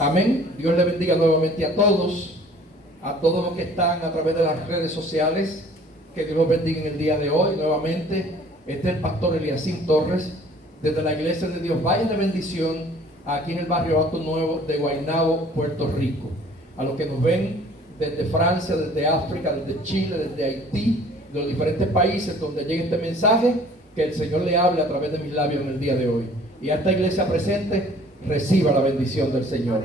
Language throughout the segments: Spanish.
Amén. Dios le bendiga nuevamente a todos los que están a través de las redes sociales. Que Dios los bendiga en el día de hoy. Nuevamente, este es el pastor Eliasín Torres, desde la Iglesia de Dios Valle de Bendición, aquí en el barrio Alto Nuevo de Guaynabo, Puerto Rico. A los que nos ven desde Francia, desde África, desde Chile, desde Haití, de los diferentes países donde llegue este mensaje, que el Señor le hable a través de mis labios en el día de hoy. Y a esta iglesia presente, reciba la bendición del Señor.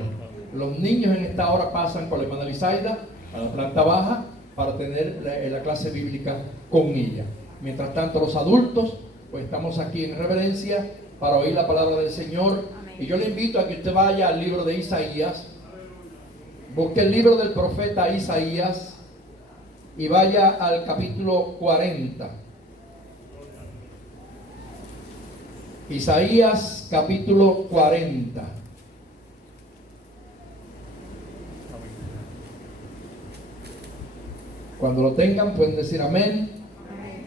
Los niños en esta hora pasan con la hermana Lizaida a la planta baja para tener la clase bíblica con ella. Mientras tanto, los adultos, pues estamos aquí en reverencia para oír la palabra del Señor. Amén. Y yo le invito a que usted vaya al libro de Isaías, busque el libro del profeta Isaías y vaya al capítulo 40. Isaías capítulo 40. Cuando lo tengan pueden decir amén. Amén.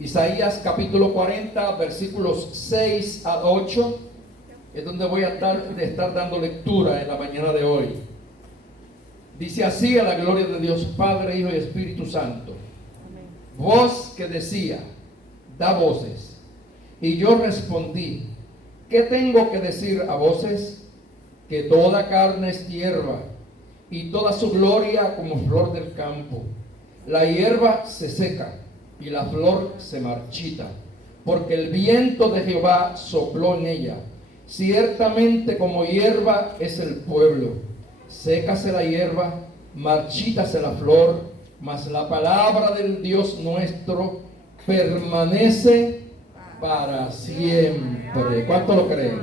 Isaías capítulo 40, versículos 6 a 8 es donde voy a estar dando lectura en la mañana de hoy. Dice así, a la gloria de Dios Padre, Hijo y Espíritu Santo. Amén. Voz que decía, da voces. Y yo respondí, ¿qué tengo que decir a voces? Que toda carne es hierba, y toda su gloria como flor del campo. La hierba se seca, y la flor se marchita, porque el viento de Jehová sopló en ella. Ciertamente como hierba es el pueblo. Sécase la hierba, marchítase la flor, mas la palabra del Dios nuestro permanece para siempre. ¿Cuánto lo creen?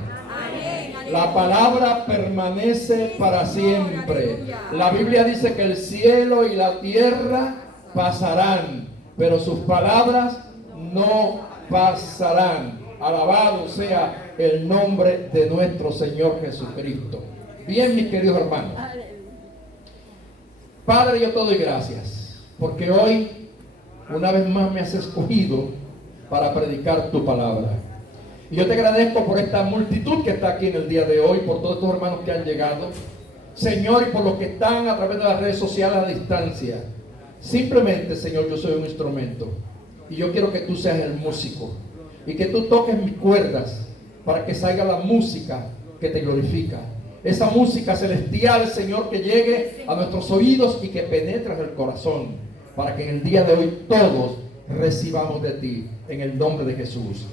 La palabra permanece para siempre. La Biblia dice que el cielo y la tierra pasarán, pero sus palabras no pasarán. Alabado sea el nombre de nuestro Señor Jesucristo. Bien, mis queridos hermanos. Padre, yo te doy gracias, porque hoy, una vez más, me has escogido para predicar tu palabra. Y yo te agradezco por esta multitud que está aquí en el día de hoy, por todos estos hermanos que han llegado, Señor, y por los que están a través de las redes sociales a distancia. Simplemente, Señor, yo soy un instrumento, y yo quiero que tú seas el músico, y que tú toques mis cuerdas, para que salga la música que te glorifica. Esa música celestial, Señor, que llegue a nuestros oídos y que penetre en el corazón, para que en el día de hoy todos recibamos de ti, en el nombre de Jesús.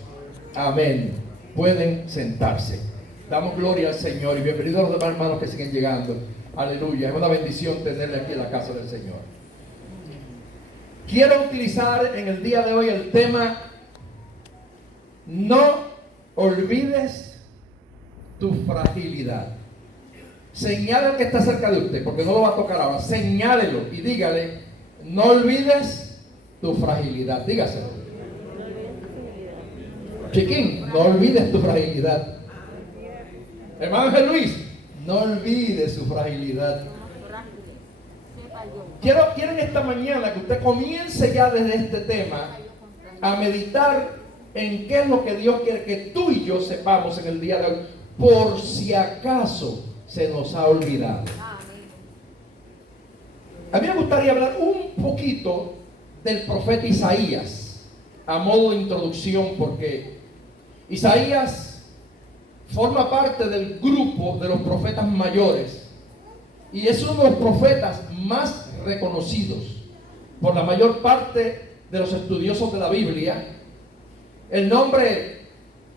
Amén. Pueden sentarse. Damos gloria al Señor y bienvenidos a los demás hermanos que siguen llegando. Aleluya. Es una bendición tenerle aquí en la casa del Señor. Quiero utilizar en el día de hoy el tema: no olvides tu fragilidad. Señale al que está cerca de usted, porque no lo va a tocar ahora. Señálelo y dígale: no olvides tu fragilidad. Dígaselo. Chiquín, no olvides tu fragilidad. Hermano Ángel Luis, no olvides su fragilidad. Quiero en esta mañana que usted comience ya desde este tema a meditar en qué es lo que Dios quiere que tú y yo sepamos en el día de hoy, por si acaso se nos ha olvidado. A mí me gustaría hablar un poquito del profeta Isaías a modo de introducción, porque Isaías forma parte del grupo de los profetas mayores y es uno de los profetas más reconocidos por la mayor parte de los estudiosos de la Biblia. El nombre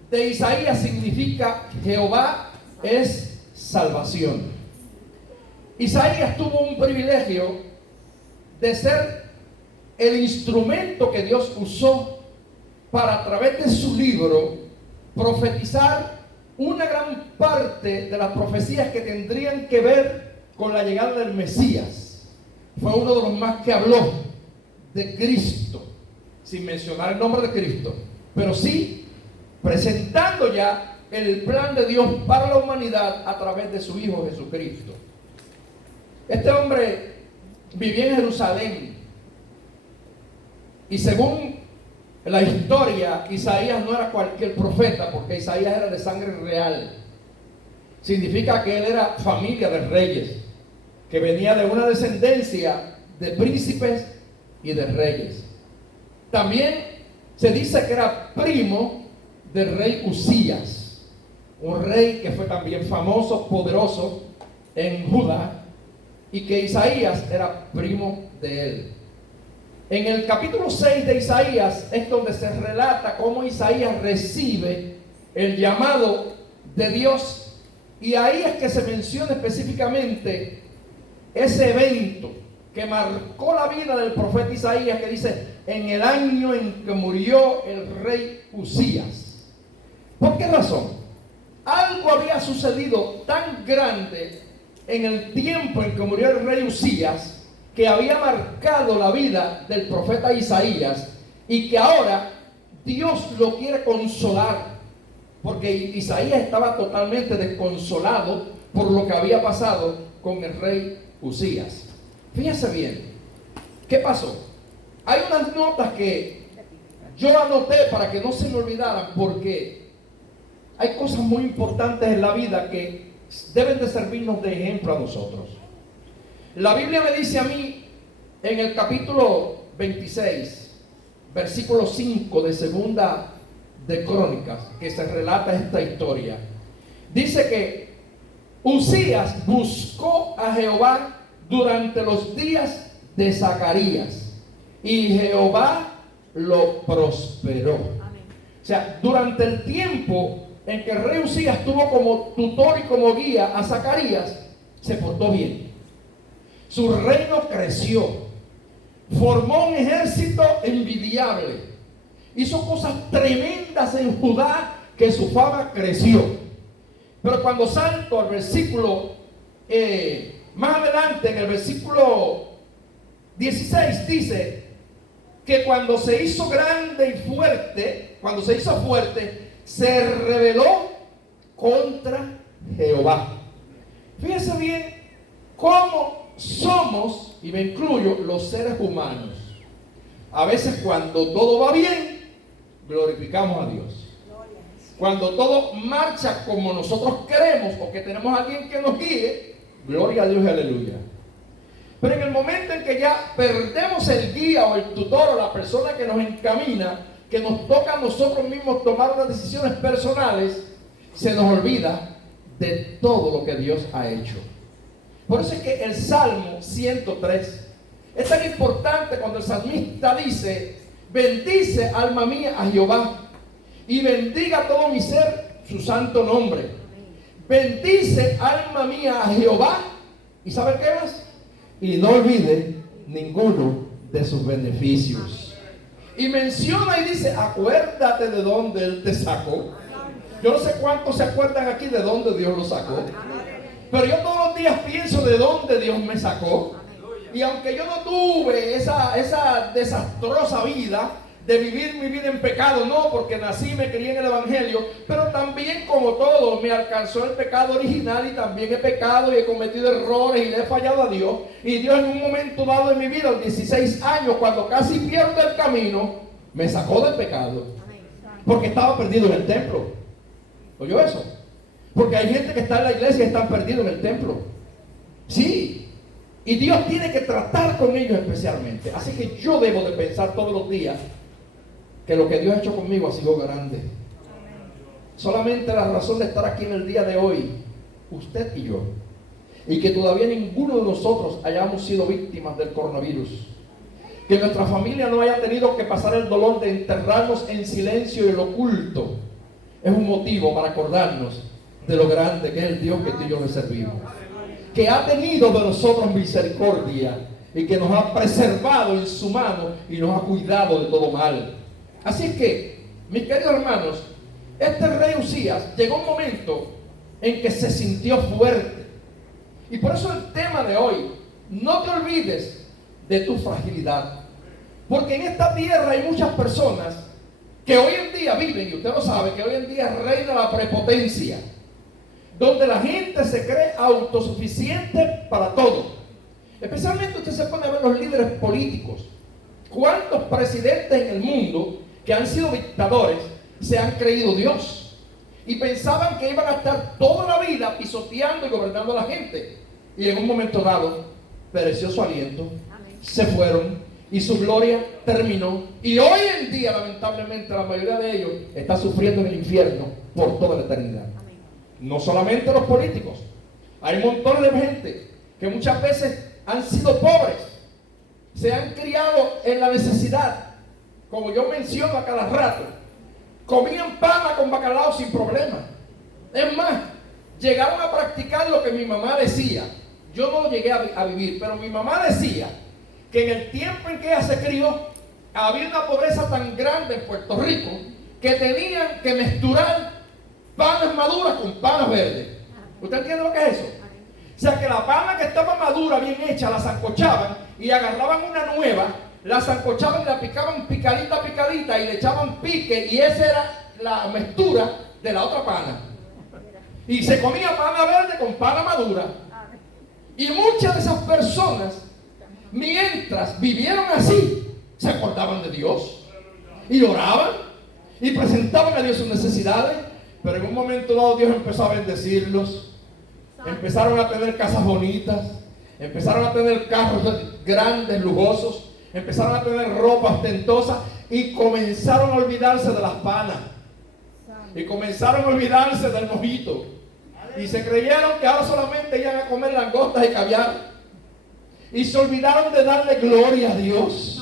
de Isaías significa Jehová es salvación. Isaías tuvo un privilegio de ser el instrumento que Dios usó para, a través de su libro, profetizar una gran parte de las profecías que tendrían que ver con la llegada del Mesías. Fue uno de los más que habló de Cristo, sin mencionar el nombre de Cristo, pero sí presentando ya el plan de Dios para la humanidad a través de su Hijo Jesucristo. Este hombre vivía en Jerusalén y según la historia, Isaías no era cualquier profeta, porque Isaías era de sangre real. significa que él era familia de reyes, que venía de una descendencia de príncipes y de reyes. También se dice que era primo del rey Usías, un rey que fue también famoso, poderoso en Judá, y que Isaías era primo de él. En el capítulo 6 de Isaías es donde se relata cómo Isaías recibe el llamado de Dios, y ahí es que se menciona específicamente ese evento que marcó la vida del profeta Isaías, que dice: en el año en que murió el rey Usías. ¿Por qué razón? Algo había sucedido tan grande en el tiempo en que murió el rey Usías, que había marcado la vida del profeta Isaías, y que ahora Dios lo quiere consolar, porque Isaías estaba totalmente desconsolado por lo que había pasado con el rey Usías. Fíjense bien, ¿qué pasó? Hay unas notas que yo anoté para que no se me olvidaran, porque hay cosas muy importantes en la vida que deben de servirnos de ejemplo a nosotros. La Biblia me dice a mí en el capítulo 26, versículo 5 de Segunda de Crónicas, que se relata esta historia. Dice que Usías buscó a Jehová durante los días de Zacarías, y Jehová lo prosperó. Amén. O sea, durante el tiempo en que el rey Usías tuvo como tutor y como guía a Zacarías, se portó bien. Su reino creció, formó un ejército envidiable, hizo cosas tremendas en Judá, que su fama creció. Pero cuando salto al versículo más adelante, en el versículo 16, dice que cuando se hizo grande y fuerte, cuando se hizo fuerte, se rebeló contra Jehová. Fíjense bien cómo somos, y me incluyo, los seres humanos. A veces cuando todo va bien, glorificamos a Dios. Cuando todo marcha como nosotros queremos, o que tenemos a alguien que nos guíe, gloria a Dios y aleluya. Pero en el momento en que ya perdemos el guía o el tutor o la persona que nos encamina, que nos toca a nosotros mismos tomar unas decisiones personales, se nos olvida de todo lo que Dios ha hecho. Por eso es que el Salmo 103 es tan importante, cuando el salmista dice: bendice alma mía a Jehová, y bendiga todo mi ser su santo nombre. Bendice alma mía a Jehová, y ¿sabe qué más? Y no olvide ninguno de sus beneficios. Y menciona y dice: acuérdate de dónde Él te sacó. Yo no sé cuántos se acuerdan aquí de dónde Dios lo sacó, pero yo todos los días pienso de dónde Dios me sacó. Y aunque yo no tuve esa desastrosa vida de vivir mi vida en pecado, no, porque nací y me crié en el Evangelio, pero también, como todo, me alcanzó el pecado original, y también he pecado y he cometido errores y le he fallado a Dios. Y Dios, en un momento dado de mi vida, a los 16 años, cuando casi pierdo el camino, me sacó del pecado, porque estaba perdido en el templo. ¿Oyó eso? Porque hay gente que está en la iglesia y están perdidos en el templo. Sí. Y Dios tiene que tratar con ellos especialmente. Así que yo debo de pensar todos los días que lo que Dios ha hecho conmigo ha sido grande. Solamente la razón de estar aquí en el día de hoy, usted y yo, y que todavía ninguno de nosotros hayamos sido víctimas del coronavirus, que nuestra familia no haya tenido que pasar el dolor de enterrarnos en silencio y en lo oculto, es un motivo para acordarnos de lo grande que es el Dios que tú y yo le servimos, que ha tenido de nosotros misericordia y que nos ha preservado en su mano y nos ha cuidado de todo mal. Así que, mis queridos hermanos, este rey Usías llegó un momento en que se sintió fuerte. Y por eso el tema de hoy: no te olvides de tu fragilidad. Porque en esta tierra hay muchas personas que hoy en día viven, y usted lo sabe, que hoy en día reina la prepotencia, donde la gente se cree autosuficiente para todo. Especialmente usted se pone a ver los líderes políticos. ¿Cuántos presidentes en el mundo que han sido dictadores se han creído Dios? y pensaban que iban a estar toda la vida pisoteando y gobernando a la gente. Y en un momento dado, pereció su aliento, se fueron y su gloria terminó. Y hoy en día, lamentablemente, la mayoría de ellos está sufriendo en el infierno por toda la eternidad. No solamente los políticos, hay montones de gente que muchas veces han sido pobres, se han criado en la necesidad, como yo menciono a cada rato, comían pana con bacalao sin problema. Es más, llegaron a practicar lo que mi mamá decía. Yo no lo llegué a vivir, pero mi mamá decía que en el tiempo en que ella se crió, había una pobreza tan grande en Puerto Rico que tenían que mezclar panas maduras con panas verdes. ¿Usted entiende lo que es eso? O sea, que la pana que estaba madura, bien hecha, la sancochaban y agarraban una nueva, la sancochaban y la picaban picadita, picadita y le echaban pique, y esa era la mezcla de la otra pana. Y se comía pana verde con pana madura. Y muchas de esas personas, mientras vivieron así, se acordaban de Dios y oraban y presentaban a Dios sus necesidades. Pero en un momento dado Dios empezó a bendecirlos. Empezaron a tener casas bonitas, empezaron a tener carros grandes, lujosos, empezaron a tener ropa ostentosa y comenzaron a olvidarse de las panas y comenzaron a olvidarse del mojito y se creyeron que ahora solamente iban a comer langostas y caviar y se olvidaron de darle gloria a Dios.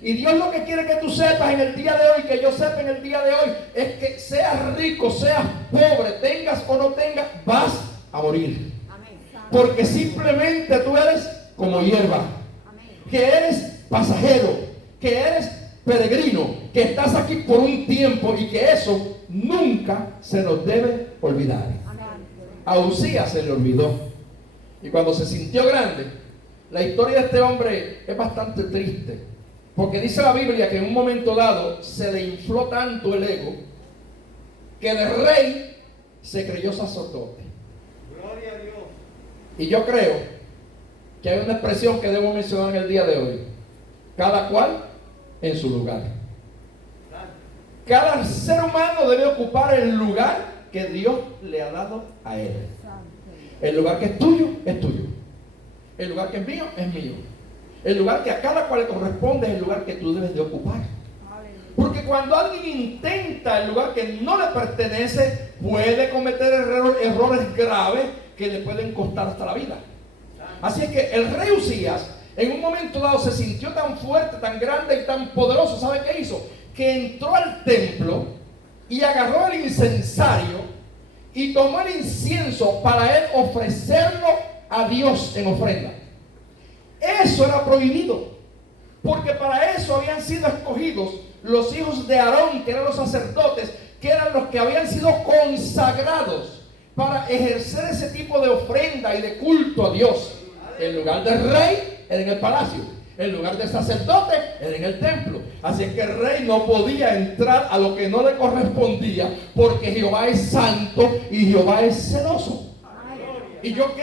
Y Dios lo que quiere que tú sepas en el día de hoy, que yo sepa en el día de hoy, es que seas rico, seas pobre, tengas o no tengas, vas a morir. Porque simplemente tú eres como hierba, que eres pasajero, que eres peregrino, que estás aquí por un tiempo, y que eso nunca se nos debe olvidar. A Uzías se le olvidó, y cuando se sintió grande, la historia de este hombre es bastante triste, porque dice la Biblia que en un momento dado se le infló tanto el ego que de rey se creyó sacerdote. Gloria a Dios. Y yo creo que hay una expresión que debo mencionar en el día de hoy: cada cual en su lugar. Cada ser humano debe ocupar el lugar que Dios le ha dado a él. El lugar que es tuyo, es tuyo. El lugar que es mío, es mío. El lugar que a cada cual le corresponde es el lugar que tú debes de ocupar. Porque cuando alguien intenta el lugar que no le pertenece, puede cometer errores graves que le pueden costar hasta la vida. Así es que el rey Uzías, en un momento dado, se sintió tan fuerte, tan grande y tan poderoso. ¿Sabe qué hizo? Que entró al templo y agarró el incensario y tomó el incienso para él ofrecerlo a Dios en ofrenda. Eso era prohibido, porque para eso habían sido escogidos los hijos de Aarón, que eran los sacerdotes, que eran los que habían sido consagrados para ejercer ese tipo de ofrenda y de culto a Dios. El lugar del rey era en el palacio, el lugar del sacerdote era en el templo. Así es que el rey no podía entrar a lo que no le correspondía, porque Jehová es santo y Jehová es celoso. Y yo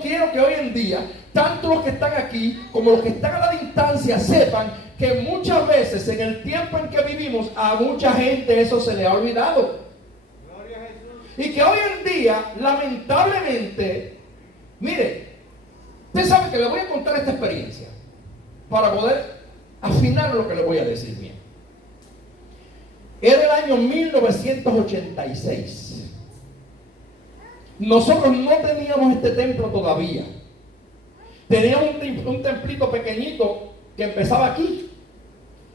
quiero que hoy en día, tanto los que están aquí como los que están a la distancia, sepan que muchas veces en el tiempo en que vivimos, a mucha gente eso se le ha olvidado. Gloria a Jesús. Y que hoy en día, lamentablemente, mire, usted sabe que le voy a contar esta experiencia para poder afinar lo que le voy a decir bien. Era el año 1986. Nosotros no teníamos este templo todavía. Teníamos un templito pequeñito que empezaba aquí.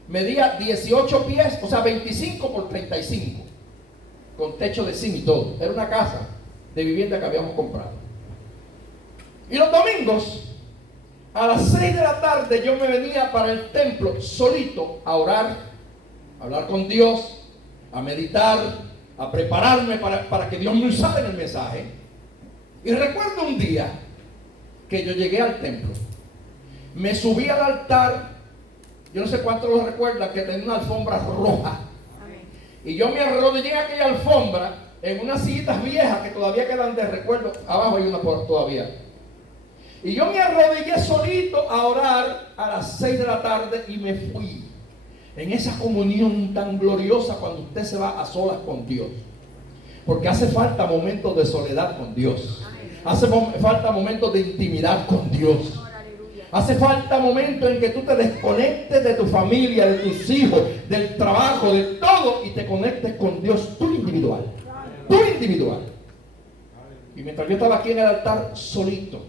Medía 18 pies, o sea 25 por 35. Con techo de zinc y todo. Era una casa de vivienda que habíamos comprado. Y los domingos, a las 6 de la tarde, yo me venía para el templo solito a orar, a hablar con Dios, a meditar, a prepararme para que Dios me usara en el mensaje. Y recuerdo un día que yo llegué al templo, me subí al altar, yo no sé cuántos lo recuerdan, que tenía una alfombra roja. Y yo me arrodillé en aquella alfombra, en unas sillitas viejas que todavía quedan de recuerdo, abajo hay una todavía. Y yo me arrodillé solito a orar a las 6 de la tarde y me fui. En esa comunión tan gloriosa cuando usted se va a solas con Dios. Porque hace falta momentos de soledad con Dios. Hace falta momentos de intimidad con Dios. Hace falta momentos en que tú te desconectes de tu familia, de tus hijos, del trabajo, de todo, y te conectes con Dios, tú individual. Tú individual. Y mientras yo estaba aquí en el altar solito,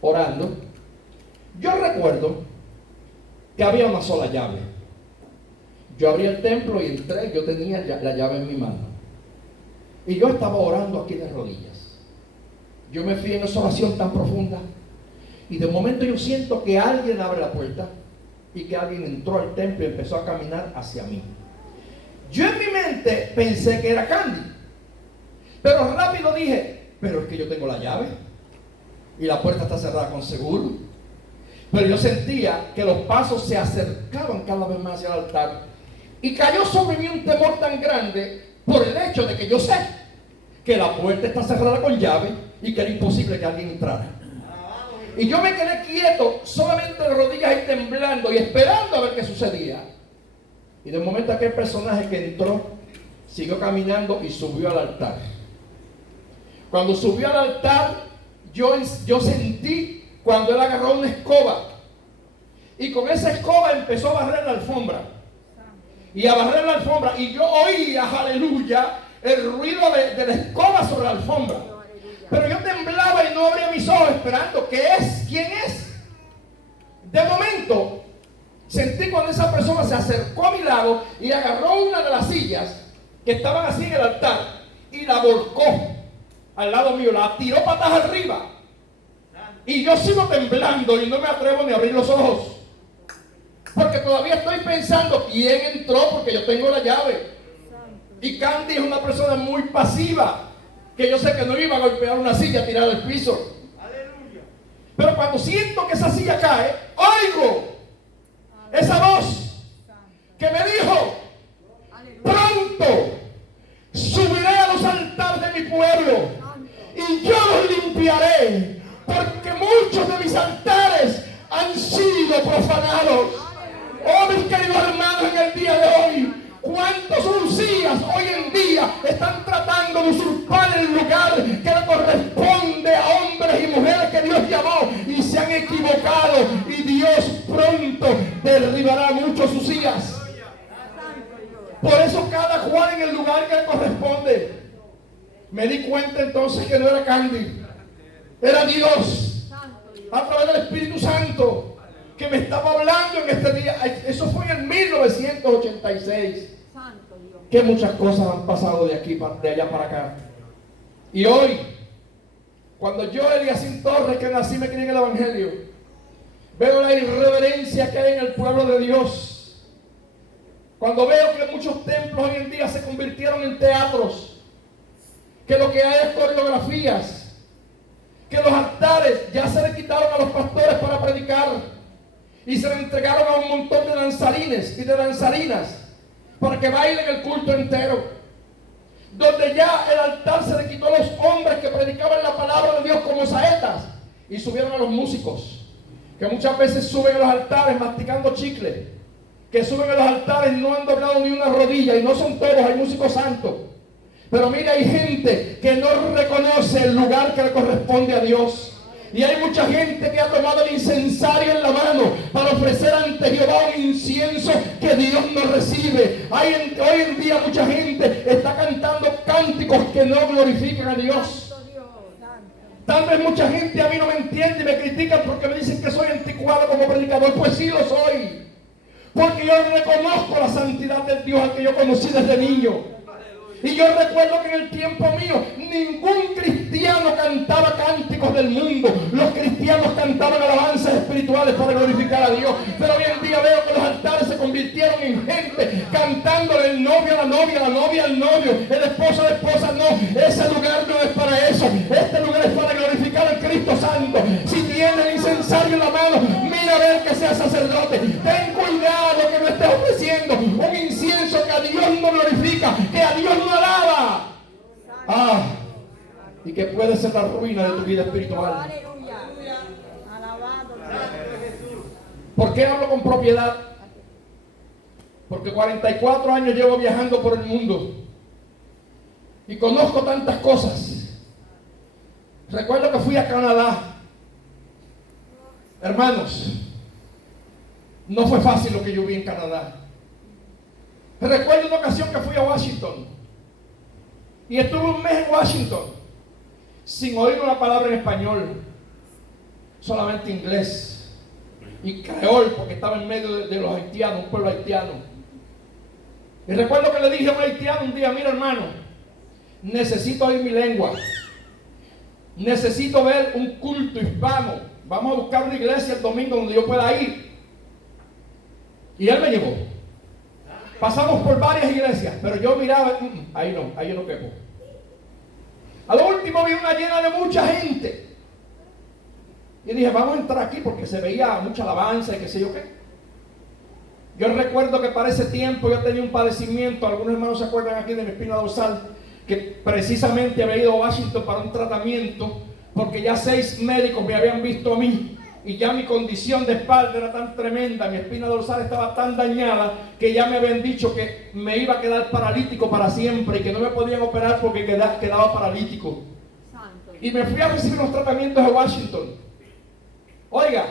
orando, yo recuerdo que había una sola llave. Yo abrí el templo y entré, yo tenía la llave en mi mano. Y yo estaba orando aquí de rodillas. Yo me fui en esa oración tan profunda. Y de momento yo siento que alguien abre la puerta y que alguien entró al templo y empezó a caminar hacia mí. Yo en mi mente pensé que era Candy. Pero rápido dije, pero es que yo tengo la llave. Y la puerta está cerrada con seguro. Pero yo sentía que los pasos se acercaban cada vez más hacia el altar. Y cayó sobre mí un temor tan grande por el hecho de que yo sé que la puerta está cerrada con llave y que era imposible que alguien entrara. Y yo me quedé quieto, solamente de rodillas y temblando y esperando a ver qué sucedía. Y de momento aquel personaje que entró siguió caminando y subió al altar. Cuando subió al altar, yo sentí cuando él agarró una escoba. Y con esa escoba empezó a barrer la alfombra. Y a barrer la alfombra. Y yo oía, aleluya, el ruido de la escoba sobre la alfombra. Pero yo temblaba y no abría mis ojos esperando. ¿Qué es? ¿Quién es? De momento, sentí cuando esa persona se acercó a mi lado y agarró una de las sillas que estaban así en el altar y la volcó al lado mío, la tiró patas arriba. Y yo sigo temblando y no me atrevo ni a abrir los ojos. Porque todavía estoy pensando quién entró, porque yo tengo la llave. Y Candy es una persona muy pasiva, que yo sé que no iba a golpear una silla tirada al piso. Aleluya. Pero cuando siento que esa silla cae, oigo esa voz que me dijo: pronto subiré a los altares de mi pueblo y yo los limpiaré, porque muchos de mis altares han sido profanados. Oh, mis queridos hermanos, en el día de hoy, ¿cuántos Usías hoy en día están tratando de usurpar el lugar que le corresponde a hombres y mujeres que Dios llamó y se han equivocado? Y Dios pronto derribará a muchos Usías. Por eso cada Juan en el lugar que le corresponde. Me di cuenta entonces que no era Candy, era Dios a través del Espíritu Santo que me estaba hablando en este día. Eso fue en el 1986. Que muchas cosas han pasado de allá para acá. Y hoy, cuando yo, Eliacín Torres, que nací, me crié en el Evangelio, veo la irreverencia que hay en el pueblo de Dios. Cuando veo que muchos templos hoy en día se convirtieron en teatros, que lo que hay es coreografías, que los altares ya se le quitaron a los pastores para predicar y se le entregaron a un montón de danzarines y de danzarinas para que bailen el culto entero, donde ya el altar se le quitó a los hombres que predicaban la palabra de Dios como saetas y subieron a los músicos, que muchas veces suben a los altares masticando chicle, que suben a los altares no han doblado ni una rodilla, y no son todos, hay músicos santos. Pero mira, hay gente que no reconoce el lugar que le corresponde a Dios. Y hay mucha gente que ha tomado el incensario en la mano para ofrecer ante Jehová un incienso que Dios no recibe. Hoy en día mucha gente está cantando cánticos que no glorifican a Dios. Tal vez mucha gente a mí no me entiende y me critican porque me dicen que soy anticuado como predicador. Pues sí lo soy, porque yo reconozco la santidad del Dios al que yo conocí desde niño. Y yo recuerdo que en el tiempo mío ningún cristiano cantaba cánticos del mundo. Los cristianos cantaban alabanzas espirituales para glorificar a Dios. Pero hoy en día veo que los altares se convirtieron en gente cantándole el novio a la novia, la novia al novio, el esposo a la esposa. No, ese lugar no es para eso. Este lugar es para glorificar al Cristo Santo. Si tiene el incensario en la mano, mira a ver que sea sacerdote. Ten cuidado que no estés ofreciendo un incienso que a Dios no glorifica, que a Dios no alaba. Y que puede ser la ruina de tu vida espiritual. ¿Por qué hablo con propiedad? Porque 44 años llevo viajando por el mundo. y conozco tantas cosas. Recuerdo que fui a Canadá. Hermanos, no fue fácil lo que yo vi en Canadá. Recuerdo una ocasión que fui a Washington y estuve un mes en Washington sin oír una palabra en español, solamente inglés y creol, porque estaba en medio de los haitianos, un pueblo haitiano. Y recuerdo que le dije a un haitiano un día: mira, hermano, necesito oír mi lengua, necesito ver un culto hispano, vamos a buscar una iglesia el domingo donde yo pueda ir. Y él me llevó. Pasamos por varias iglesias, pero yo miraba, ahí yo no quepo. A lo último vi una llena de mucha gente. Y dije: vamos a entrar aquí, porque se veía mucha alabanza y qué sé yo qué. Yo recuerdo que para ese tiempo yo tenía un padecimiento, algunos hermanos se acuerdan aquí de mi espina dorsal, que precisamente había ido a Washington para un tratamiento, porque ya 6 médicos me habían visto a mí, y ya mi condición de espalda era tan tremenda, mi espina dorsal estaba tan dañada, que ya me habían dicho que me iba a quedar paralítico para siempre, y que no me podían operar porque quedaba paralítico. Santo. Y me fui a recibir unos tratamientos en Washington. Oiga,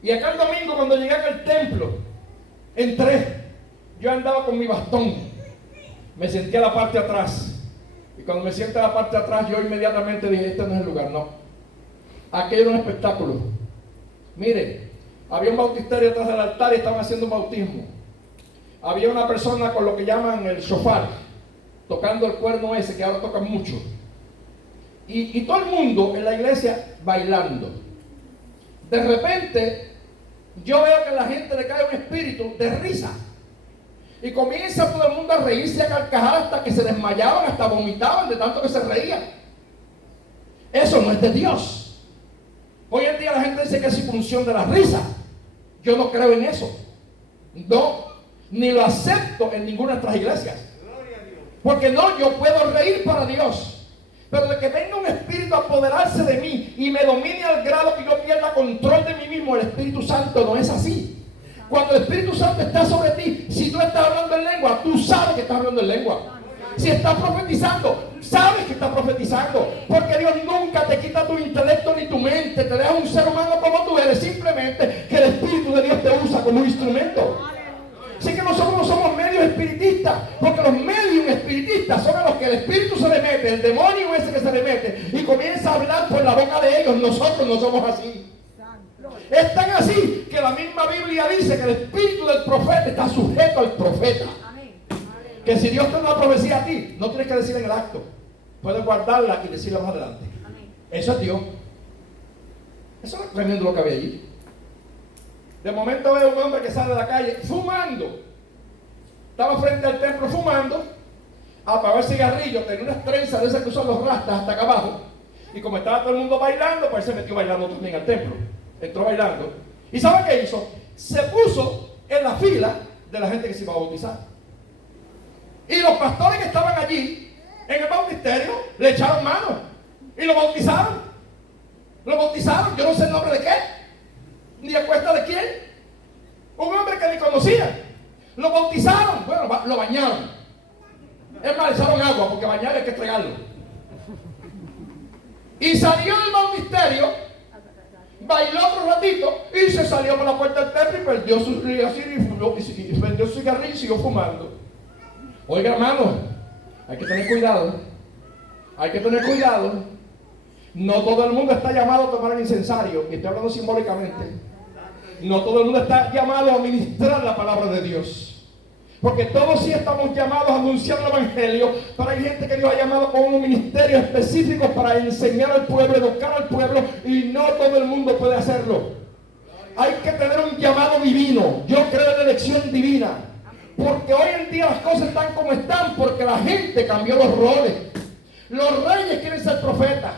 y acá el domingo, cuando llegué al templo, entré, yo andaba con mi bastón, me senté a la parte de atrás, y cuando me siento a la parte de atrás, yo inmediatamente dije: este no es el lugar, no. Aquello era un espectáculo. Mire, había un bautisterio detrás del altar y estaban haciendo un bautismo. Había una persona con lo que llaman el shofar, tocando el cuerno ese que ahora tocan mucho. Y todo el mundo en la iglesia bailando. De repente, yo veo que a la gente le cae un espíritu de risa. Y comienza todo el mundo a reírse, a carcajar, hasta que se desmayaban, hasta vomitaban de tanto que se reían. Eso no es de Dios. Hoy en día la gente dice que es función de la risa. Yo no creo en eso. No, ni lo acepto en ninguna de nuestras iglesias. Porque no, yo puedo reír para Dios. Pero de que venga un espíritu a apoderarse de mí y me domine al grado que yo pierda control de mí mismo, el Espíritu Santo no es así. Cuando el Espíritu Santo está sobre ti, si tú estás hablando en lengua, tú sabes que estás hablando en lengua. Si estás profetizando, sabes que estás profetizando, porque Dios nunca te quita tu intelecto ni tu mente, te deja un ser humano como tú eres, simplemente que el Espíritu de Dios te usa como un instrumento. Así que nosotros no somos medios espiritistas, porque los medios espiritistas son a los que el Espíritu se le mete, el demonio ese que se le mete, y comienza a hablar por la boca de ellos. Nosotros no somos así. Es tan así que la misma Biblia dice que el espíritu del profeta está sujeto al profeta. Que si Dios te da una profecía a ti, no tienes que decir en el acto, puedes guardarla y decirla más adelante. Eso es Dios. Eso no es tremendo lo que había allí. De momento veo un hombre que sale de la calle fumando. Estaba frente al templo fumando, apagó el cigarrillo, tenía unas trenzas de esas que usan los rastas hasta acá abajo. Y como estaba todo el mundo bailando, pues se metió bailando también al templo. Entró bailando. ¿Y sabe qué hizo? Se puso en la fila de la gente que se iba a bautizar. Y los pastores que estaban allí en el bautisterio le echaron mano y lo bautizaron. Lo bautizaron, yo no sé el nombre de qué, ni a cuesta de quién. Un hombre que ni conocía. Lo bautizaron, bueno, lo bañaron. Es más, le echaron agua, porque bañar hay que entregarlo. Y salió del bautisterio, bailó otro ratito y se salió por la puerta del templo y perdió su cigarrillo y siguió fumando. Oiga, hermano, hay que tener cuidado. Hay que tener cuidado. No todo el mundo está llamado a tomar el incensario, y estoy hablando simbólicamente. No todo el mundo está llamado a ministrar la palabra de Dios. Porque todos sí estamos llamados a anunciar el evangelio, pero hay gente que Dios ha llamado con unos ministerios específicos para enseñar al pueblo, educar al pueblo, y no todo el mundo puede hacerlo. Hay que tener un llamado divino. Yo creo en la elección divina. Porque hoy en día las cosas están como están, porque la gente cambió los roles. Los reyes quieren ser profetas,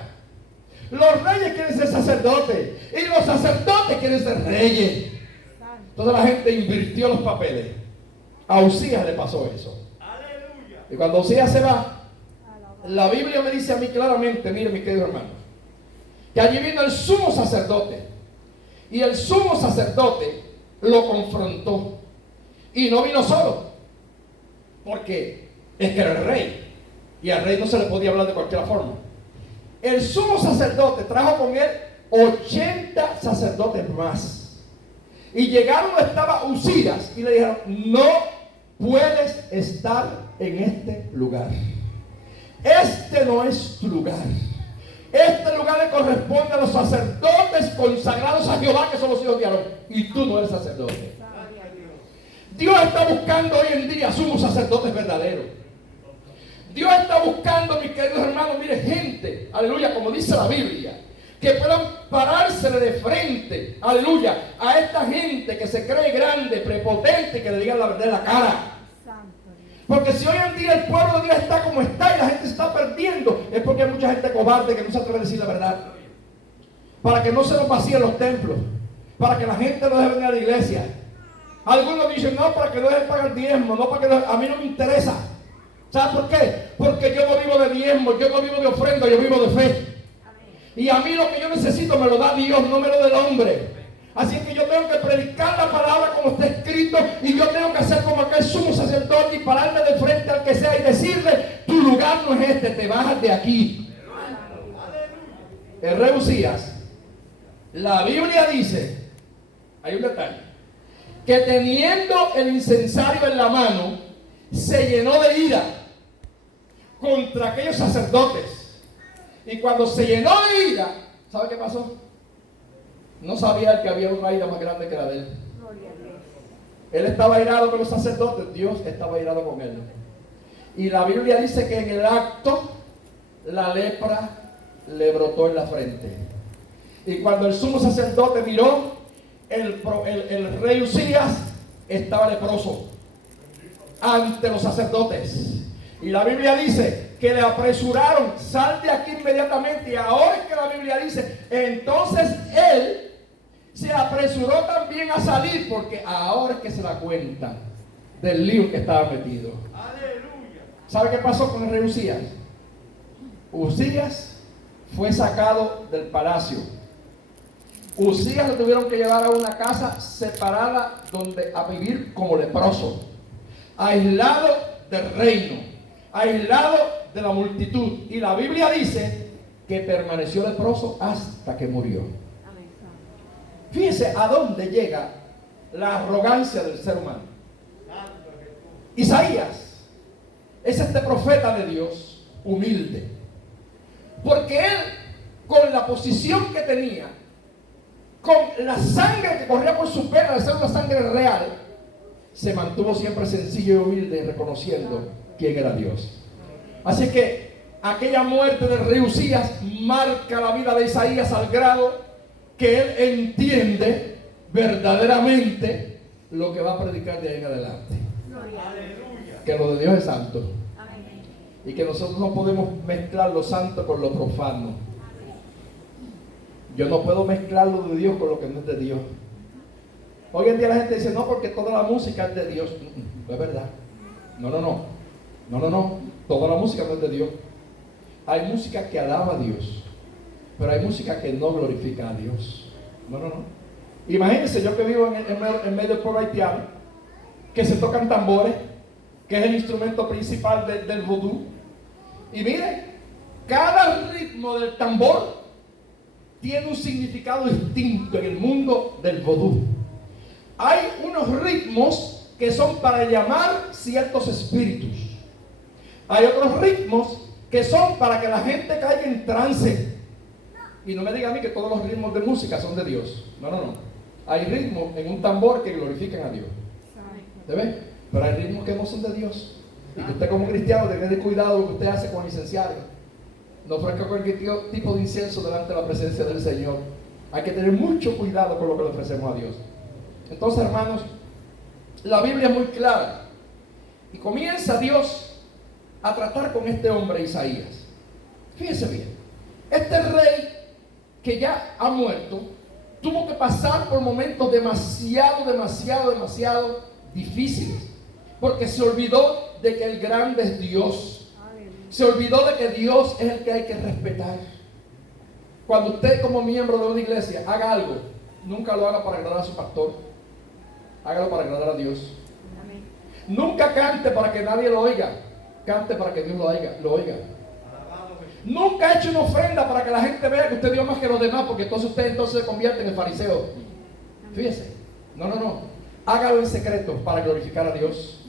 los reyes quieren ser sacerdotes, y los sacerdotes quieren ser reyes. Entonces la gente invirtió los papeles. A Usías le pasó eso. ¡Aleluya! Y cuando Usías se va, la Biblia me dice a mí claramente, mire mi querido hermano, que allí vino el sumo sacerdote, y el sumo sacerdote lo confrontó. Y no vino solo, porque es que era el rey. Y al rey no se le podía hablar de cualquier forma. El sumo sacerdote trajo con él 80 sacerdotes más. Y llegaron donde estaba Uzías y le dijeron: no puedes estar en este lugar. Este no es tu lugar. Este lugar le corresponde a los sacerdotes consagrados a Jehová, que son los hijos de Aarón. Y tú no eres sacerdote. Dios está buscando hoy en día sumos sacerdotes verdaderos. Dios está buscando, mis queridos hermanos, mire, gente, aleluya, como dice la Biblia, que puedan parársele de frente, aleluya, a esta gente que se cree grande, prepotente, que le digan la verdad en la cara. Porque si hoy en día el pueblo de Dios está como está y la gente se está perdiendo, es porque hay mucha gente cobarde que no se atreve a decir la verdad. Para que no se nos vacíen los templos, para que la gente no deje venir a la iglesia. Algunos dicen: no, para que no dejen pagar diezmo, no, para que no, a mí no me interesa. ¿Sabes por qué? Porque yo no vivo de diezmo, yo no vivo de ofrenda, yo vivo de fe. Y a mí lo que yo necesito me lo da Dios, no me lo da el hombre. Así que yo tengo que predicar la palabra como está escrito, y yo tengo que hacer como aquel sumo sacerdote y pararme de frente al que sea y decirle: tu lugar no es este, te bajas de aquí. El rey Uzías, la Biblia dice, hay un detalle, que teniendo el incensario en la mano, se llenó de ira contra aquellos sacerdotes. Y cuando se llenó de ira, ¿sabe qué pasó? No sabía que había una ira más grande que la de él. Él estaba airado con los sacerdotes, Dios estaba airado con él. Y la Biblia dice que en el acto la lepra le brotó en la frente. Y cuando el sumo sacerdote miró, el rey Uzías estaba leproso ante los sacerdotes. Y la Biblia dice que le apresuraron: sal de aquí inmediatamente. Y ahora es que la Biblia dice, entonces él se apresuró también a salir, porque ahora es que se da cuenta del lío que estaba metido. Aleluya. ¿Sabe qué pasó con el rey Uzías? Uzías fue sacado del palacio. Uzías lo tuvieron que llevar a una casa separada a vivir como leproso, aislado del reino, aislado de la multitud. Y la Biblia dice que permaneció leproso hasta que murió. Fíjense a dónde llega la arrogancia del ser humano. Isaías es este profeta de Dios humilde, porque él, con la posición que tenía, con la sangre que corría por su pena de ser una sangre real, se mantuvo siempre sencillo y humilde, reconociendo quién era Dios. Así que aquella muerte del rey Uzías marca la vida de Isaías al grado que él entiende verdaderamente lo que va a predicar de ahí en adelante. Que lo de Dios es santo. Y que nosotros no podemos mezclar lo santo con lo profano. Yo no puedo mezclar lo de Dios con lo que no es de Dios. Hoy en día la gente dice: no, porque toda la música es de Dios. No es verdad. No. Toda la música no es de Dios. Hay música que alaba a Dios, pero hay música que no glorifica a Dios. No. Imagínense, yo que vivo en medio del pueblo haitiano, que se tocan tambores, que es el instrumento principal del vodú. Y miren, cada ritmo del tambor tiene un significado distinto en el mundo del vodú. Hay unos ritmos que son para llamar ciertos espíritus. Hay otros ritmos que son para que la gente caiga en trance. Y no me diga a mí que todos los ritmos de música son de Dios. No. Hay ritmos en un tambor que glorifican a Dios. ¿Se ve? Pero hay ritmos que no son de Dios. Y que usted como cristiano debe tener cuidado lo que usted hace con el incenciario. No ofrezca cualquier tipo de incienso delante de la presencia del Señor. Hay que tener mucho cuidado con lo que le ofrecemos a Dios. Entonces, hermanos, la Biblia es muy clara. Y comienza Dios a tratar con este hombre Isaías. Fíjense bien. Este rey que ya ha muerto tuvo que pasar por momentos demasiado difíciles. Porque se olvidó de que el grande es Dios. Se olvidó de que Dios es el que hay que respetar. Cuando usted como miembro de una iglesia haga algo, nunca lo haga para agradar a su pastor. Hágalo para agradar a Dios. Amén. Nunca cante para que nadie lo oiga. Cante para que Dios lo oiga. Alabado Jesús. Nunca ha hecho una ofrenda para que la gente vea que usted dio más que los demás, porque entonces usted se convierte en el fariseo. Fíjese. No. Hágalo en secreto para glorificar a Dios.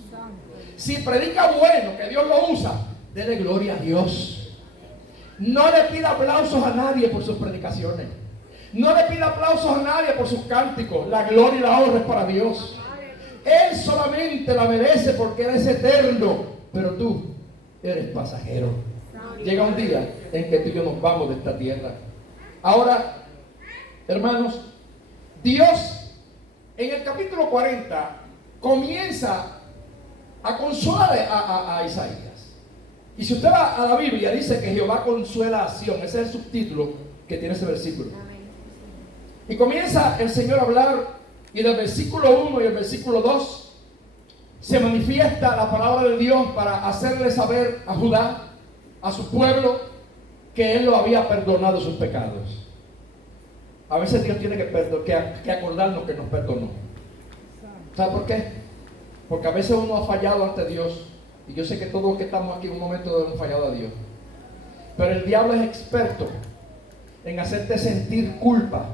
Si predica bueno, que Dios lo usa, dele gloria a Dios. No le pida aplausos a nadie por sus predicaciones. No le pida aplausos a nadie por sus cánticos. La gloria y la honra es para Dios. Él solamente la merece porque Él es eterno. Pero tú eres pasajero. Llega un día en que tú y yo nos vamos de esta tierra. Ahora, hermanos, Dios en el capítulo 40 comienza a consolar a Isaías. Y si usted va a la Biblia, dice que Jehová consuela a Sión. Ese es el subtítulo que tiene ese versículo. Y comienza el Señor a hablar, y del versículo 1 y el versículo 2 se manifiesta la palabra de Dios para hacerle saber a Judá, a su pueblo, que Él lo había perdonado sus pecados. A veces Dios tiene que acordarnos que nos perdonó. ¿Sabe por qué? Porque a veces uno ha fallado ante Dios. Y yo sé que todos los que estamos aquí en un momento hemos fallado a Dios. Pero el diablo es experto en hacerte sentir culpa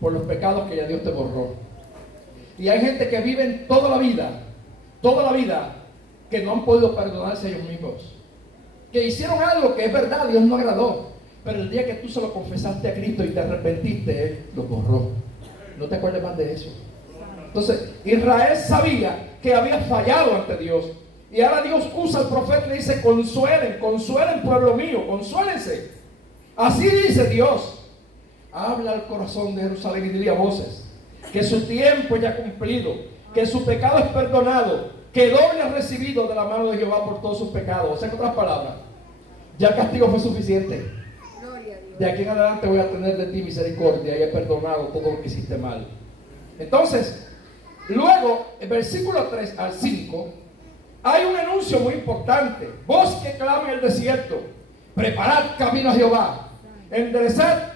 por los pecados que ya Dios te borró. Y hay gente que vive toda la vida, que no han podido perdonarse a ellos mismos. Que hicieron algo que es verdad, Dios no agradó. Pero el día que tú se lo confesaste a Cristo y te arrepentiste, Él lo borró. No te acuerdes más de eso. Entonces, Israel sabía que había fallado ante Dios. Y ahora Dios usa al profeta y le dice: consuelen, pueblo mío, consuélense. Así dice Dios. Habla al corazón de Jerusalén y dile a voces que su tiempo ya cumplido, que su pecado es perdonado, que doble ha recibido de la mano de Jehová por todos sus pecados. O sea, en otras palabras, ya el castigo fue suficiente. De aquí en adelante voy a tener de ti misericordia y he perdonado todo lo que hiciste mal. Entonces, luego, en versículo 3 al 5, hay un anuncio muy importante. Voz que clama en el desierto, preparad camino a Jehová, enderezad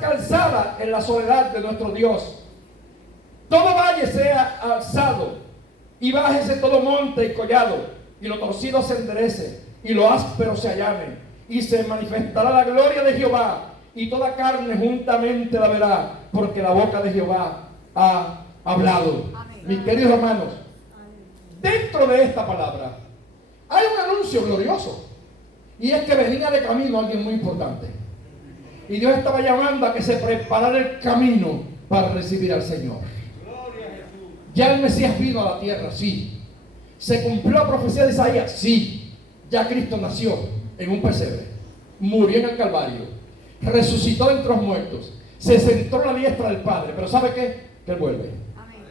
calzada en la soledad de nuestro Dios. Todo valle sea alzado, y bájese todo monte y collado, y lo torcido se enderece, y lo áspero se allane, y se manifestará la gloria de Jehová, y toda carne juntamente la verá, porque la boca de Jehová ha hablado. Amén. Mis queridos hermanos, dentro de esta palabra hay un anuncio glorioso, y es que venía de camino alguien muy importante, y Dios estaba llamando a que se preparara el camino para recibir al Señor. Gloria a Jesús. Ya el Mesías vino a la tierra, sí. Se cumplió la profecía de Isaías, sí. Ya Cristo nació en un pesebre, murió en el Calvario, resucitó de entre los muertos, se sentó a la diestra del Padre. Pero ¿sabe qué? Que Él vuelve. Amén.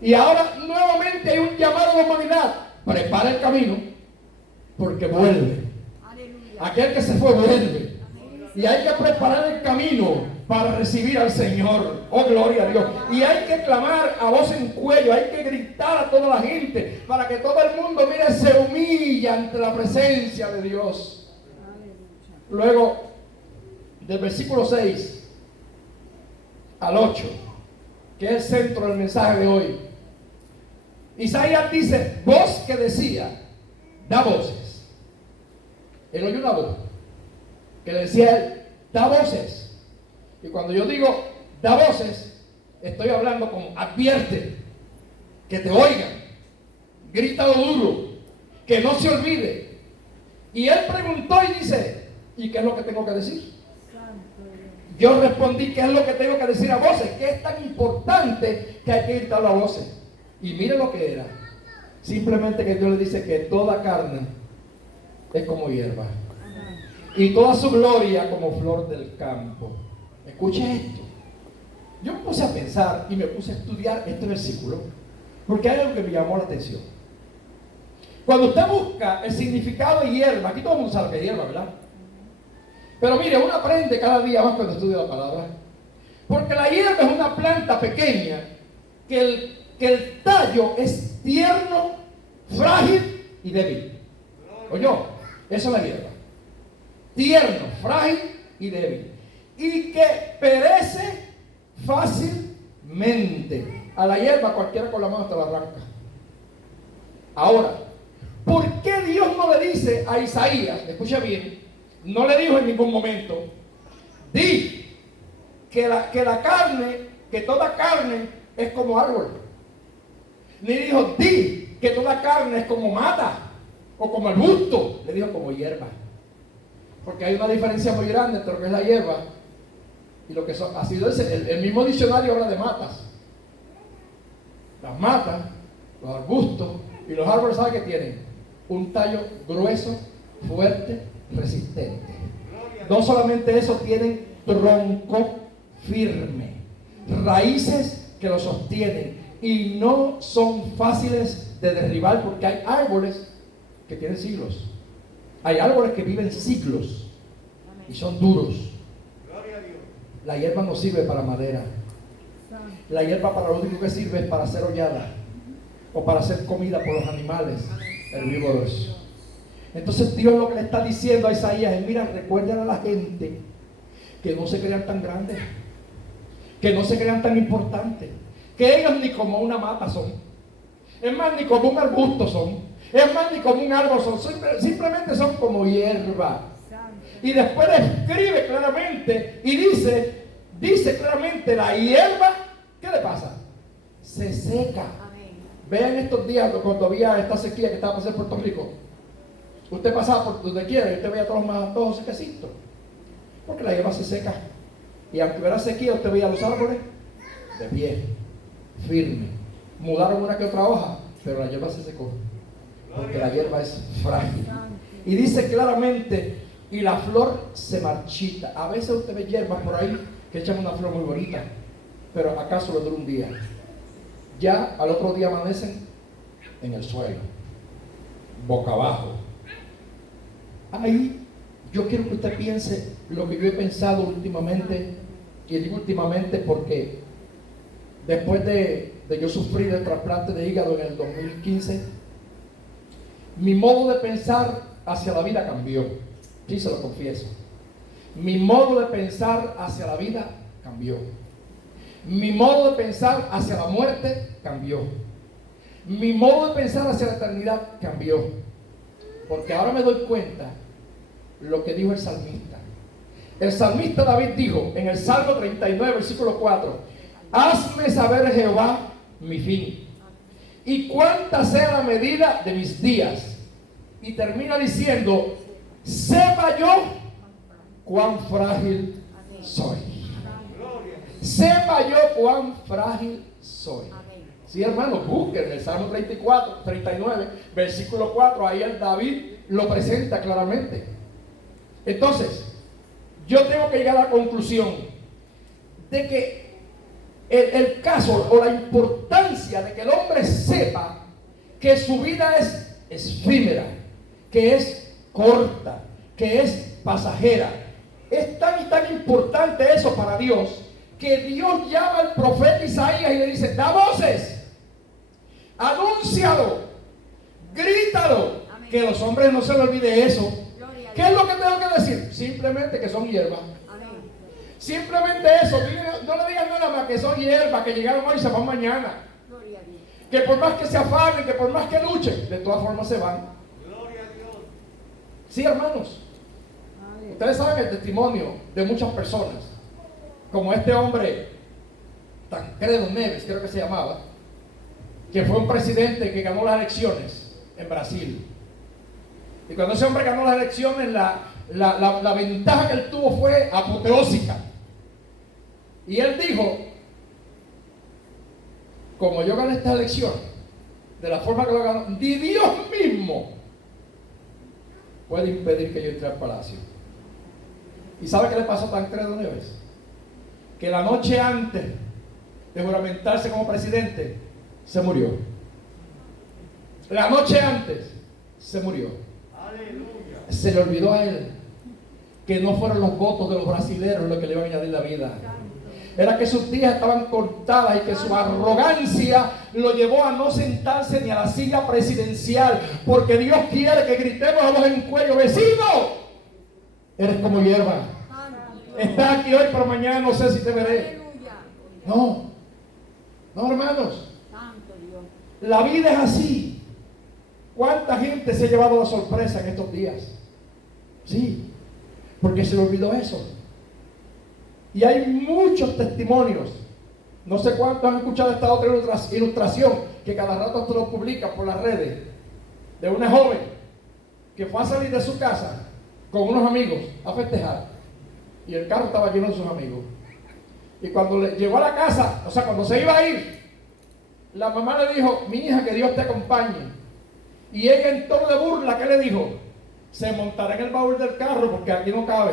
Y ahora nuevamente hay un llamado a la humanidad: prepara el camino, porque vuelve. Aleluya. Aquel que se fue vuelve. Amén. Y hay que preparar el camino para recibir al Señor. Oh, gloria a Dios. Y hay que clamar a voz en cuello, hay que gritar a toda la gente, para que todo el mundo, mire, se humille ante la presencia de Dios. Luego, del versículo 6 al 8, que es el centro del mensaje de hoy, Isaías dice: voz que decía, da voces. Él oyó una voz que le decía a él: da voces. Y cuando yo digo da voces, estoy hablando como advierte, que te oigan, grita duro, que no se olvide. Y él preguntó y dice: ¿y qué es lo que tengo que decir? Yo respondí: ¿qué es lo que tengo que decir a voces? ¿Qué es tan importante que hay que gritarlo a voces? Y mire lo que era. Simplemente que Dios le dice que toda carne es como hierba, y toda su gloria como flor del campo. Escuche esto. Yo me puse a pensar y me puse a estudiar este versículo, porque hay algo que me llamó la atención. Cuando usted busca el significado de hierba, aquí todo el mundo sabe que es hierba, ¿verdad? Pero mire, uno aprende cada día más cuando estudia la palabra. Porque la hierba es una planta pequeña que el tallo es tierno, frágil y débil. Oye, eso es la hierba. Tierno, frágil y débil. Y que perece fácilmente. A la hierba cualquiera con la mano te la arranca. Ahora, ¿por qué Dios no le dice a Isaías, escucha bien, no le dijo en ningún momento, di que la carne, que toda carne es como árbol. Ni dijo, di que toda carne es como mata o como arbusto. Le dijo como hierba. Porque hay una diferencia muy grande entre lo que es la hierba y lo que son. Así lo dice, el mismo diccionario habla de matas. Las matas, los arbustos y los árboles, ¿saben qué tienen? Un tallo grueso, fuerte, resistente. No solamente eso, tienen tronco firme, raíces que lo sostienen y no son fáciles de derribar, porque hay árboles que tienen siglos. Hay árboles que viven siglos y son duros. La hierba no sirve para madera. La hierba para lo único que sirve es para ser hollada o para hacer comida por los animales herbívoros. Entonces Dios lo que le está diciendo a Isaías es: mira, recuerden a la gente que no se crean tan grandes, que no se crean tan importantes, que ellos ni como una mata son, es más, ni como un arbusto son, es más, ni como un árbol son, simplemente son como hierba. Y después escribe claramente y dice claramente, la hierba, ¿qué le pasa? Se seca. Vean estos días cuando había esta sequía que estaba pasando en Puerto Rico. Usted pasaba por donde quiera y usted veía todos sequecitos, porque la hierba se seca. Y aunque hubiera sequía, usted veía los árboles de pie, firme. Mudaron una que otra hoja, pero la hierba se secó, porque la hierba es frágil. Y dice claramente, y la flor se marchita. A veces usted ve hierbas por ahí que echan una flor muy bonita, pero acaso lo dura un día. Ya al otro día amanecen en el suelo, boca abajo. Ahí yo quiero que usted piense lo que yo he pensado últimamente, y digo últimamente porque después de yo sufrir el trasplante de hígado en el 2015, mi modo de pensar hacia la vida cambió. Sí, se lo confieso. Mi modo de pensar hacia la vida cambió. Mi modo de pensar hacia la muerte cambió. Mi modo de pensar hacia la eternidad cambió. Porque ahora me doy cuenta lo que dijo el salmista. El salmista David dijo en el Salmo 39, versículo 4: hazme saber, Jehová, mi fin, y cuánta sea la medida de mis días. Y termina diciendo: sepa yo cuán frágil soy. Sepa yo cuán frágil soy. Sí, hermanos, busquen el Salmo 39, versículo 4. Ahí el David lo presenta claramente. Entonces, yo tengo que llegar a la conclusión de que el caso o la importancia de que el hombre sepa que su vida es efímera, que es corta, que es pasajera. Es tan y tan importante eso para Dios, que Dios llama al profeta Isaías y le dice: da voces, anúncialo, grítalo. Amén. Que los hombres no se les olvide eso. ¿Qué es lo que tengo que decir? Simplemente que son hierbas. Amén. Simplemente eso. No le digan nada más que son hierbas, que llegaron hoy y se van mañana. Que por más que se afanen, que por más que luchen, de todas formas se van. Gloria a Dios. Sí, hermanos. Amén. Ustedes saben el testimonio de muchas personas, como este hombre Tancredo Neves, creo que se llamaba, que fue un presidente que ganó las elecciones en Brasil. Y cuando ese hombre ganó las elecciones, la ventaja que él tuvo fue apoteósica. Y él dijo: como yo gané esta elección de la forma que lo ganó, ni Dios mismo puede impedir que yo entre al palacio. ¿Y sabe qué le pasó a Tancredo Neves? Que la noche antes de juramentarse como presidente, se murió. La noche antes se murió. Aleluya. Se le olvidó a él que no fueron los votos de los brasileros los que le iban a añadir la vida. Era que sus días estaban cortadas y que su arrogancia lo llevó a no sentarse ni a la silla presidencial, porque Dios quiere que gritemos a los en cuello: vecino, eres como hierba. Estás aquí hoy, pero mañana no sé si te veré. No, hermanos. La vida es así. ¿Cuánta gente se ha llevado la sorpresa en estos días? Sí, porque se le olvidó eso. Y hay muchos testimonios. No sé cuántos han escuchado esta otra ilustración que cada rato te lo publican por las redes, de una joven que fue a salir de su casa con unos amigos a festejar y el carro estaba lleno de sus amigos. Y cuando llegó a la casa, o sea, cuando se iba a ir, la mamá le dijo: mi hija, que Dios te acompañe. Y ella, en tono de burla, ¿qué le dijo? Se montará en el baúl del carro porque aquí no cabe.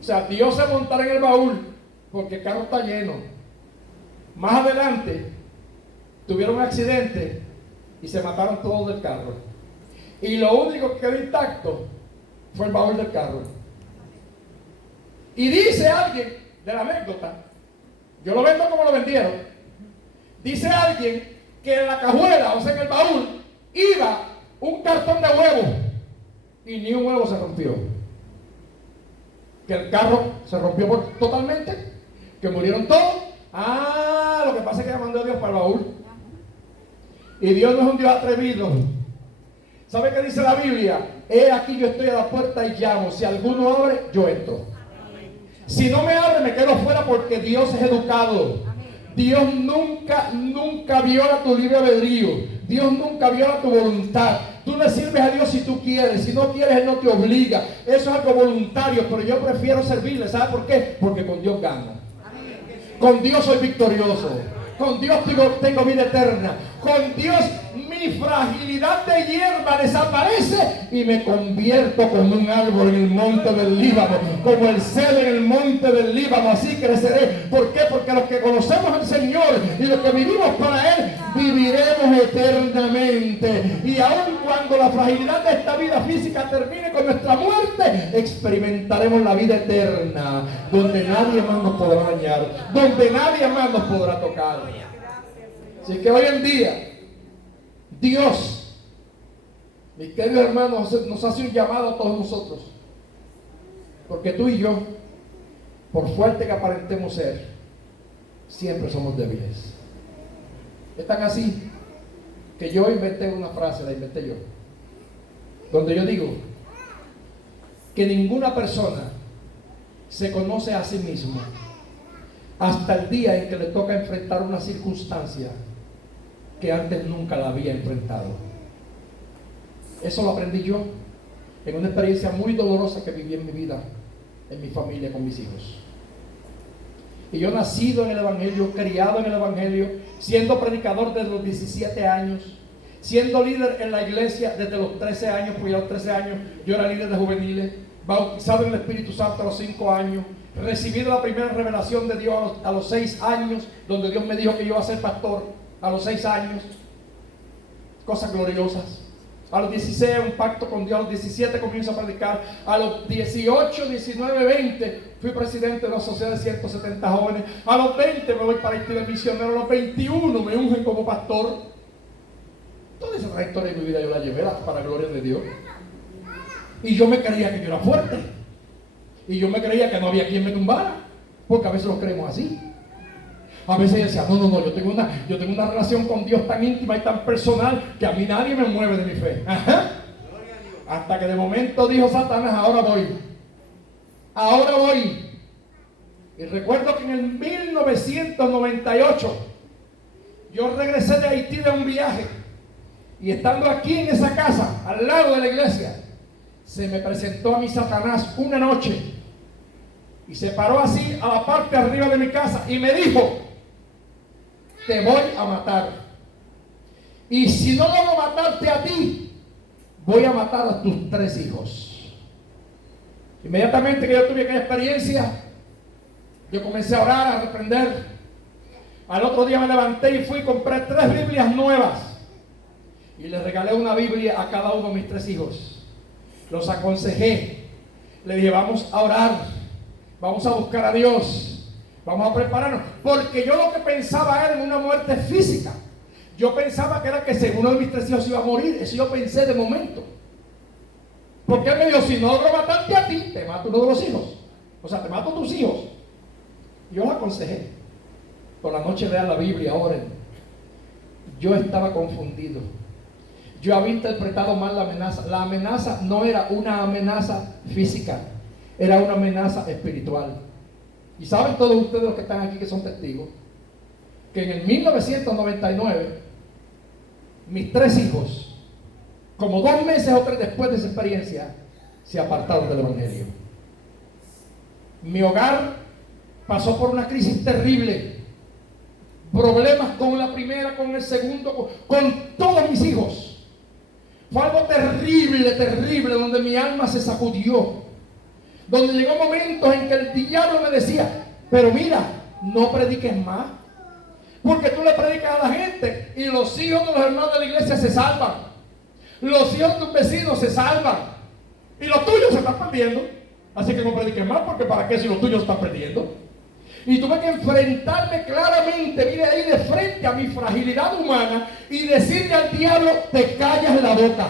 O sea, Dios se montará en el baúl porque el carro está lleno. Más adelante tuvieron un accidente y se mataron todos del carro. Y lo único que quedó intacto fue el baúl del carro. Y dice alguien de la anécdota, yo lo vendo como lo vendieron, dice alguien que en la cajuela, o sea en el baúl, iba un cartón de huevos y ni un huevo se rompió. Que el carro se rompió totalmente, que murieron todos. Lo que pasa es que ella mandó a Dios para el baúl. Y Dios no es un Dios atrevido. ¿Sabe qué dice la Biblia? He aquí, yo estoy a la puerta y llamo. Si alguno abre, yo entro. Si no me abre, me quedo fuera, porque Dios es educado. Dios nunca viola tu libre albedrío. Dios nunca viola tu voluntad. Tú le sirves a Dios si tú quieres. Si no quieres, Él no te obliga. Eso es algo voluntario, pero yo prefiero servirle. ¿Sabe por qué? Porque con Dios gano. Con Dios soy victorioso. Con Dios tengo vida eterna. Con Dios mi fragilidad de hierba desaparece y me convierto como un árbol en el monte del Líbano, como el cedro en el monte del Líbano. Así creceré. ¿Por qué? Porque los que conocemos al Señor y los que vivimos para Él, viviremos eternamente. Y aun cuando la fragilidad de esta vida física termine con nuestra muerte, experimentaremos la vida eterna, donde nadie más nos podrá dañar, donde nadie más nos podrá tocar. Así que hoy en día Dios, mis queridos hermanos, nos hace un llamado a todos nosotros, porque tú y yo, por fuerte que aparentemos ser, siempre somos débiles. Es tan así que yo inventé una frase, la inventé yo, donde yo digo que ninguna persona se conoce a sí mismo hasta el día en que le toca enfrentar una circunstancia que antes nunca la había enfrentado. Eso lo aprendí yo en una experiencia muy dolorosa que viví en mi vida, en mi familia, con mis hijos. Y yo, nacido en el Evangelio, criado en el Evangelio, siendo predicador desde los 17 años, siendo líder en la iglesia desde los 13 años, porque a los 13 años yo era líder de juveniles, bautizado en el Espíritu Santo a los 5 años, recibido la primera revelación de Dios a los 6 años, donde Dios me dijo que yo iba a ser pastor a los 6 años, cosas gloriosas. A los 16 un pacto con Dios, a los 17 comienzo a predicar, a los 18, 19, 20 fui presidente de una sociedad de 170 jóvenes, a los 20 me voy para Haití de misionero, a los 21 me ungen como pastor. Toda esa trayectoria de mi vida yo la llevé para la gloria de Dios. Y yo me creía que yo era fuerte, y yo me creía que no había quien me tumbara, porque a veces lo creemos así. A veces yo decía, no, yo tengo una relación con Dios tan íntima y tan personal que a mí nadie me mueve de mi fe. Ajá. Hasta que de momento dijo Satanás, ahora voy. Y recuerdo que en el 1998 yo regresé de Haití de un viaje, y estando aquí en esa casa, al lado de la iglesia, se me presentó a mí Satanás una noche y se paró así a la parte de arriba de mi casa y me dijo: te voy a matar, y si no logro matarte a ti, voy a matar a tus 3 hijos. Inmediatamente que yo tuve aquella experiencia, yo comencé a orar, a reprender. Al otro día me levanté y fui y compré 3 Biblias nuevas y les regalé una Biblia a cada uno de mis 3 hijos. Los aconsejé, les dije: vamos a orar, vamos a buscar a Dios, vamos a prepararnos, porque yo lo que pensaba era en una muerte física. Yo pensaba que era que si uno de mis 3 hijos iba a morir. Eso yo pensé de momento, porque él me dijo: si no logro matarte a ti, te mato uno de los hijos, o sea, te mato a tus hijos. Yo lo aconsejé: por la noche lean la Biblia, oren. Yo estaba confundido, yo había interpretado mal la amenaza. La amenaza no era una amenaza física, era una amenaza espiritual. Y saben todos ustedes los que están aquí que son testigos, que en el 1999, mis 3 hijos, como 2 meses o 3 después de esa experiencia, se apartaron del Evangelio. Mi hogar pasó por una crisis terrible, problemas con la primera, con el segundo, con todos mis hijos. Fue algo terrible, terrible, donde mi alma se sacudió, donde llegó momentos en que el diablo me decía, pero mira, no prediques más, porque tú le predicas a la gente y los hijos de los hermanos de la iglesia se salvan, los hijos de tus vecinos se salvan y los tuyos se están perdiendo. Así que no prediques más, porque para qué si los tuyos están perdiendo. Y tuve que enfrentarme claramente, mire ahí de frente a mi fragilidad humana y decirle al diablo, te callas la boca,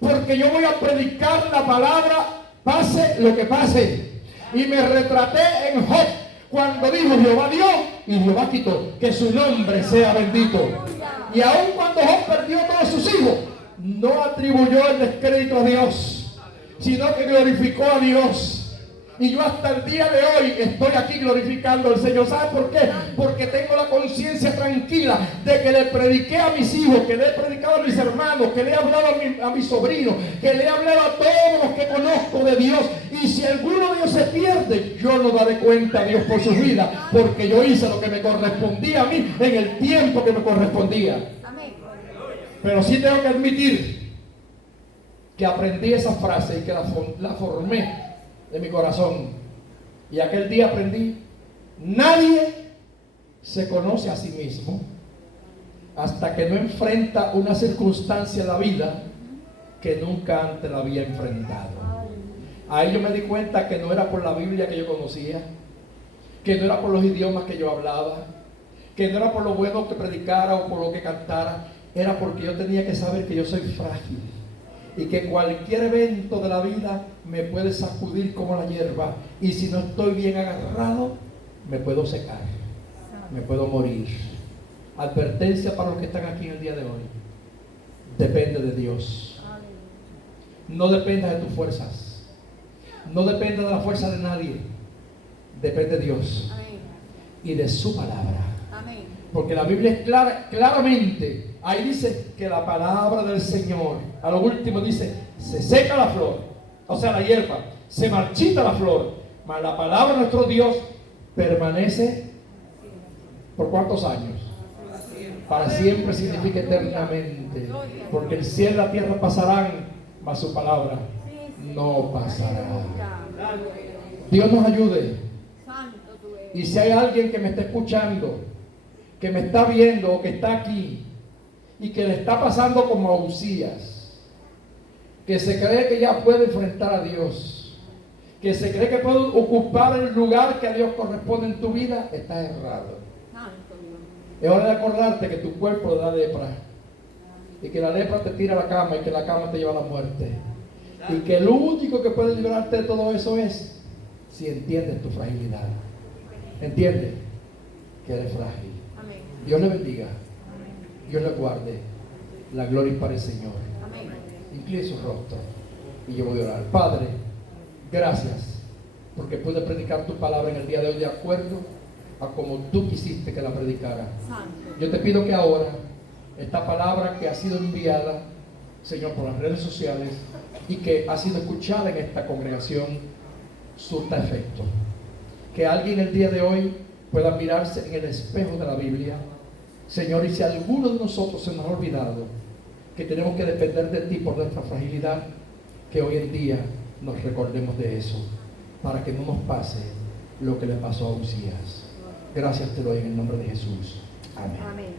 porque yo voy a predicar la palabra, pase lo que pase. Y me retraté en Job, cuando dijo Jehová dio y Jehová quitó, que su nombre sea bendito. Y aun cuando Job perdió todos sus hijos, no atribuyó el descrédito a Dios, sino que glorificó a Dios. Y yo hasta el día de hoy estoy aquí glorificando al Señor. ¿Sabe por qué? Porque tengo la conciencia tranquila de que le prediqué a mis hijos, que le he predicado a mis hermanos, que le he hablado a mis sobrinos, que le he hablado a todos los que conozco de Dios. Y si alguno de ellos se pierde, yo no daré cuenta a Dios por su vida, porque yo hice lo que me correspondía a mí en el tiempo que me correspondía. Pero sí tengo que admitir que aprendí esa frase y que la formé de mi corazón. Y aquel día aprendí, nadie se conoce a sí mismo hasta que no enfrenta una circunstancia en la vida que nunca antes la había enfrentado. Ahí yo me di cuenta que no era por la Biblia que yo conocía, que no era por los idiomas que yo hablaba, que no era por lo bueno que predicara o por lo que cantara, era porque yo tenía que saber que yo soy frágil y que cualquier evento de la vida me puede sacudir como la hierba, y si no estoy bien agarrado me puedo secar, me puedo morir. Advertencia para los que están aquí en el día de hoy: depende de Dios, no dependa de tus fuerzas, no depende de la fuerza de nadie, depende de Dios y de su palabra. Porque la Biblia es clara, claramente, ahí dice que la palabra del Señor, a lo último dice, se seca la flor, o sea la hierba, se marchita la flor, mas la palabra de nuestro Dios permanece ¿por cuántos años? Para siempre significa eternamente, porque el cielo y la tierra pasarán, mas su palabra no pasará. Dios nos ayude. Y si hay alguien que me está escuchando, que me está viendo o que está aquí y que le está pasando como a Uzías, que se cree que ya puede enfrentar a Dios, que se cree que puede ocupar el lugar que a Dios corresponde en tu vida, está errado. Es hora de acordarte que tu cuerpo da lepra y que la lepra te tira a la cama y que la cama te lleva a la muerte, y que lo único que puede librarte de todo eso es si entiendes tu fragilidad. Entiende que eres frágil. Dios le bendiga. Dios le guarde. La gloria es para el Señor. Incline su rostro y yo voy a orar. Padre, gracias porque pude predicar tu palabra en el día de hoy de acuerdo a como tú quisiste que la predicara. Yo te pido que ahora esta palabra que ha sido enviada, Señor, por las redes sociales y que ha sido escuchada en esta congregación, surta efecto. Que alguien el día de hoy pueda mirarse en el espejo de la Biblia, Señor, y si alguno de nosotros se nos ha olvidado que tenemos que depender de ti por nuestra fragilidad, que hoy en día nos recordemos de eso, para que no nos pase lo que le pasó a Uzías. Gracias te doy en el nombre de Jesús. Amén.